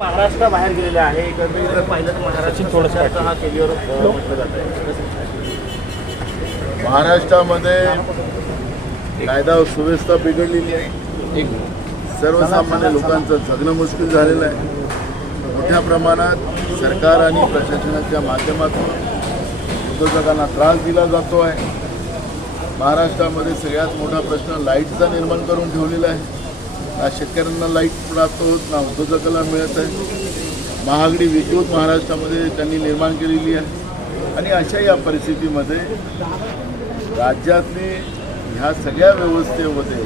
महाराष्ट्र बाहेर गेलेले आहे. एकंदरीत पाहिलं तर हा म्हटलं जात आहे महाराष्ट्रामध्ये कायदा सुव्यवस्था बिघडलेली आहे. सर्वसामान्य लोकांचं जगणं मुश्किल झालेलं आहे. मोठ्या प्रमाणात सरकार आणि प्रशासनाच्या माध्यमातून उद्योजकांना त्रास दिला जातो आहे. महाराष्ट्रामध्ये सगळ्यात मोठा प्रश्न लाईटचा निर्माण करून ठेवलेला आहे. शेतकऱ्यांना लाइट प्राप्त होत ना उद्योजकाला मिळत आहे. महागडी विद्युत महाराष्ट्रामध्ये त्यांनी निर्माण केलेली आहे. आणि अशा या परिस्थितीमध्ये राज्यातली ह्या सगळ्या व्यवस्थेमध्ये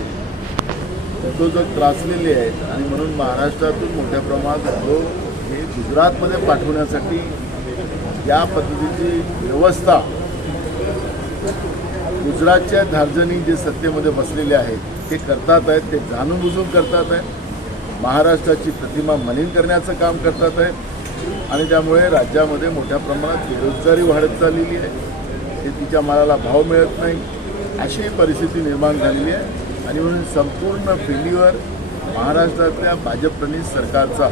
उद्योजक त्रासलेले आहेत. आणि म्हणून महाराष्ट्रातून मोठ्या प्रमाणात उद्योग हे गुजरातमध्ये पाठवण्यासाठी या पद्धतीची व्यवस्था गुजरातच्या धार्जनी जे सत्तेमध्ये बसलेले आहेत ते करतात आहेत ते जाणून बुजून करतात आहेत. महाराष्ट्राची प्रतिमा मलिन करण्याचं काम करतात आहेत. आणि त्यामुळे राज्यामध्ये मोठ्या प्रमाणात बेरोजगारी वाढत चाललेली आहे. शेतीच्या मालाला भाव मिळत नाही. अशी परिस्थिती निर्माण झालेली आहे. आणि म्हणून संपूर्ण पिढीवर महाराष्ट्रातल्या भाजपप्रणित सरकारचा.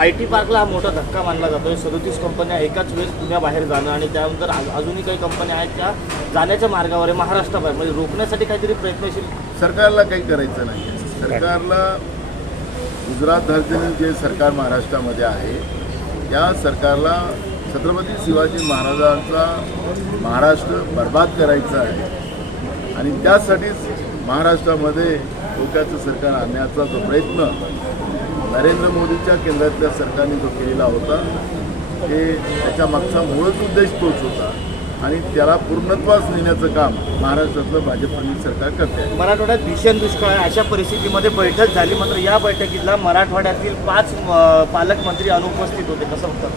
आय टी पार्कला हा मोठा धक्का मानला जातोय. सदोतीस कंपन्या एकाच वेळेस पुण्याबाहेर जाणं आणि त्यानंतर अज- अजूनही काही कंपन्या आहेत त्या जाण्याच्या मार्गावर आहे. महाराष्ट्राबाहेर. म्हणजे रोखण्यासाठी काहीतरी प्रयत्नशील सरकारला काही करायचं नाही. सरकारला गुजरात धार्जनी जे सरकार महाराष्ट्रामध्ये आहे या सरकारला छत्रपती शिवाजी महाराजांचा महाराष्ट्र बर्बाद करायचा आहे. आणि त्यासाठीच महाराष्ट्रामध्ये धोक्याचं सरकार आणण्याचा जो प्रयत्न नरेंद्र मोदीच्या केंद्रातल्या सरकारने जो केलेला होता ते त्याच्या मागचा मूळच उद्देश तोच होता. आणि त्याला पूर्णत्वास नेण्याचं काम महाराष्ट्रातलं भाजपप्रणित सरकार करते आहे मराठवाड्यात भीषण दुष्काळ अशा परिस्थितीमध्ये बैठक झाली मात्र या बैठकीला मराठवाड्यातील पाच पालकमंत्री अनुपस्थित होते. कसं होतं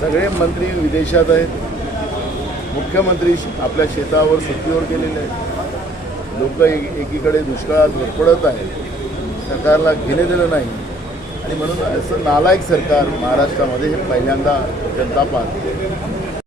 सगळे मंत्री विदेशात आहेत. मुख्यमंत्री आपल्या शेतावर सुट्टीवर गेलेले आहेत. लोक एक एकीकडे दुष्काळात वरपडत आहेत सरकारला घेणे दिलं नाही. आणि म्हणून असं नालायक सरकार महाराष्ट्रामध्ये हे पहिल्यांदा जनता पाहते.